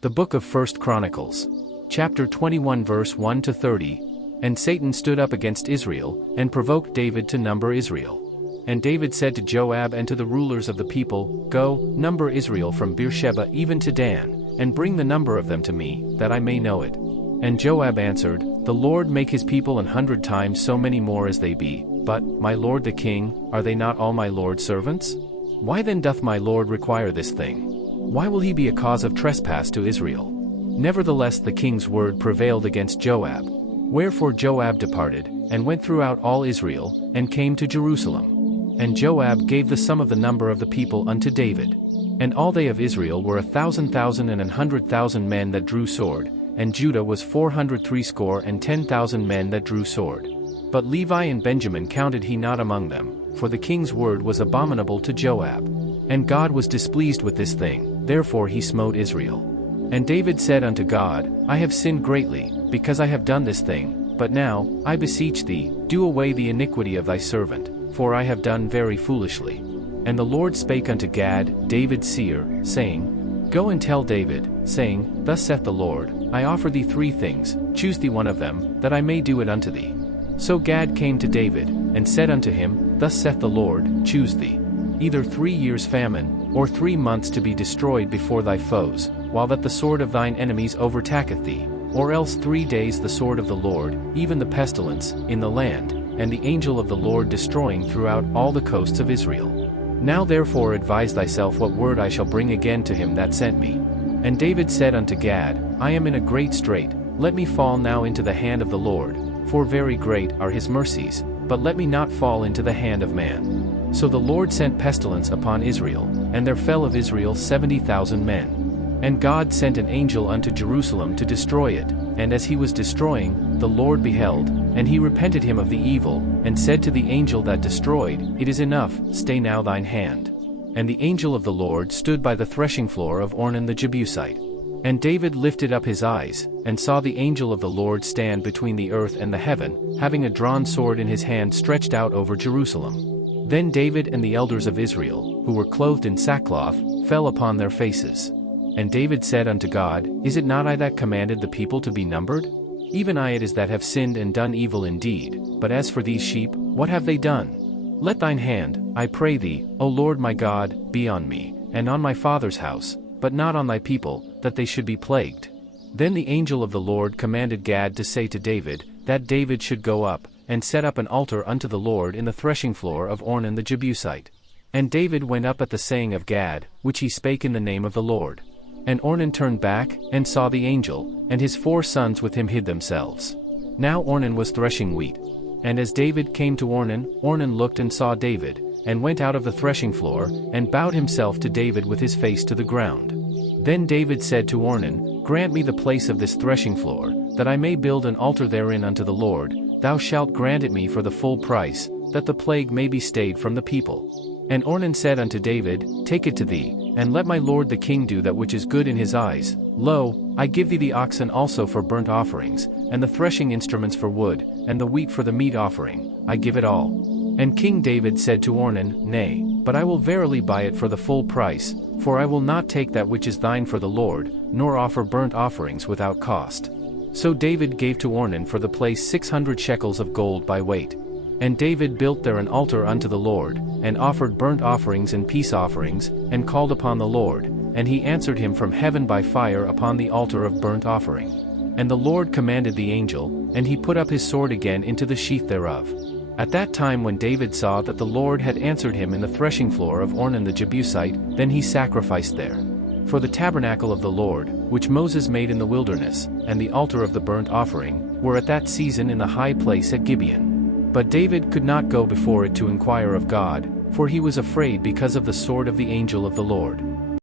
The book of 1 Chronicles. Chapter 21 verse 1 to 30. And Satan stood up against Israel, and provoked David to number Israel. And David said to Joab and to the rulers of the people, Go, number Israel from Beersheba even to Dan, and bring the number of them to me, that I may know it. And Joab answered, The Lord make his people 100 times so many more as they be, but, my lord the king, are they not all my lord's servants? Why then doth my lord require this thing? Why will he be a cause of trespass to Israel? Nevertheless the king's word prevailed against Joab. Wherefore Joab departed, and went throughout all Israel, and came to Jerusalem. And Joab gave the sum of the number of the people unto David. And all they of Israel were 1,000,000 and 100,000 men that drew sword, and Judah was 460,010 men that drew sword. But Levi and Benjamin counted he not among them, for the king's word was abominable to Joab. And God was displeased with this thing, therefore he smote Israel. And David said unto God, I have sinned greatly, because I have done this thing, but now, I beseech thee, do away the iniquity of thy servant, for I have done very foolishly. And the Lord spake unto Gad, David's seer, saying, Go and tell David, saying, Thus saith the Lord, I offer thee 3 things, choose thee one of them, that I may do it unto thee. So Gad came to David, and said unto him, Thus saith the Lord, choose thee. Either 3 years' famine, or 3 months to be destroyed before thy foes, while that the sword of thine enemies overtaketh thee, or else 3 days the sword of the Lord, even the pestilence, in the land, and the angel of the Lord destroying throughout all the coasts of Israel. Now therefore advise thyself what word I shall bring again to him that sent me. And David said unto Gad, I am in a great strait, let me fall now into the hand of the Lord, for very great are his mercies, but let me not fall into the hand of man. So the Lord sent pestilence upon Israel, and there fell of Israel 70,000 men. And God sent an angel unto Jerusalem to destroy it, and as he was destroying, the Lord beheld, and he repented him of the evil, and said to the angel that destroyed, It is enough, stay now thine hand. And the angel of the Lord stood by the threshing floor of Ornan the Jebusite. And David lifted up his eyes, and saw the angel of the Lord stand between the earth and the heaven, having a drawn sword in his hand stretched out over Jerusalem. Then David and the elders of Israel, who were clothed in sackcloth, fell upon their faces. And David said unto God, Is it not I that commanded the people to be numbered? Even I it is that have sinned and done evil indeed, but as for these sheep, what have they done? Let thine hand, I pray thee, O Lord my God, be on me, and on my father's house, but not on thy people, that they should be plagued. Then the angel of the Lord commanded Gad to say to David, that David should go up, and set up an altar unto the Lord in the threshing floor of Ornan the Jebusite. And David went up at the saying of Gad, which he spake in the name of the Lord. And Ornan turned back, and saw the angel, and his 4 sons with him hid themselves. Now Ornan was threshing wheat. And as David came to Ornan, Ornan looked and saw David, and went out of the threshing floor, and bowed himself to David with his face to the ground. Then David said to Ornan, Grant me the place of this threshing floor, that I may build an altar therein unto the Lord. Thou shalt grant it me for the full price, that the plague may be stayed from the people. And Ornan said unto David, Take it to thee, and let my lord the king do that which is good in his eyes. Lo, I give thee the oxen also for burnt offerings, and the threshing instruments for wood, and the wheat for the meat offering, I give it all. And King David said to Ornan, Nay, but I will verily buy it for the full price, for I will not take that which is thine for the Lord, nor offer burnt offerings without cost. So David gave to Ornan for the place 600 shekels of gold by weight. And David built there an altar unto the Lord, and offered burnt offerings and peace offerings, and called upon the Lord, and he answered him from heaven by fire upon the altar of burnt offering. And the Lord commanded the angel, and he put up his sword again into the sheath thereof. At that time when David saw that the Lord had answered him in the threshing floor of Ornan the Jebusite, then he sacrificed there. For the tabernacle of the Lord, which Moses made in the wilderness, and the altar of the burnt offering, were at that season in the high place at Gibeon. But David could not go before it to inquire of God, for he was afraid because of the sword of the angel of the Lord.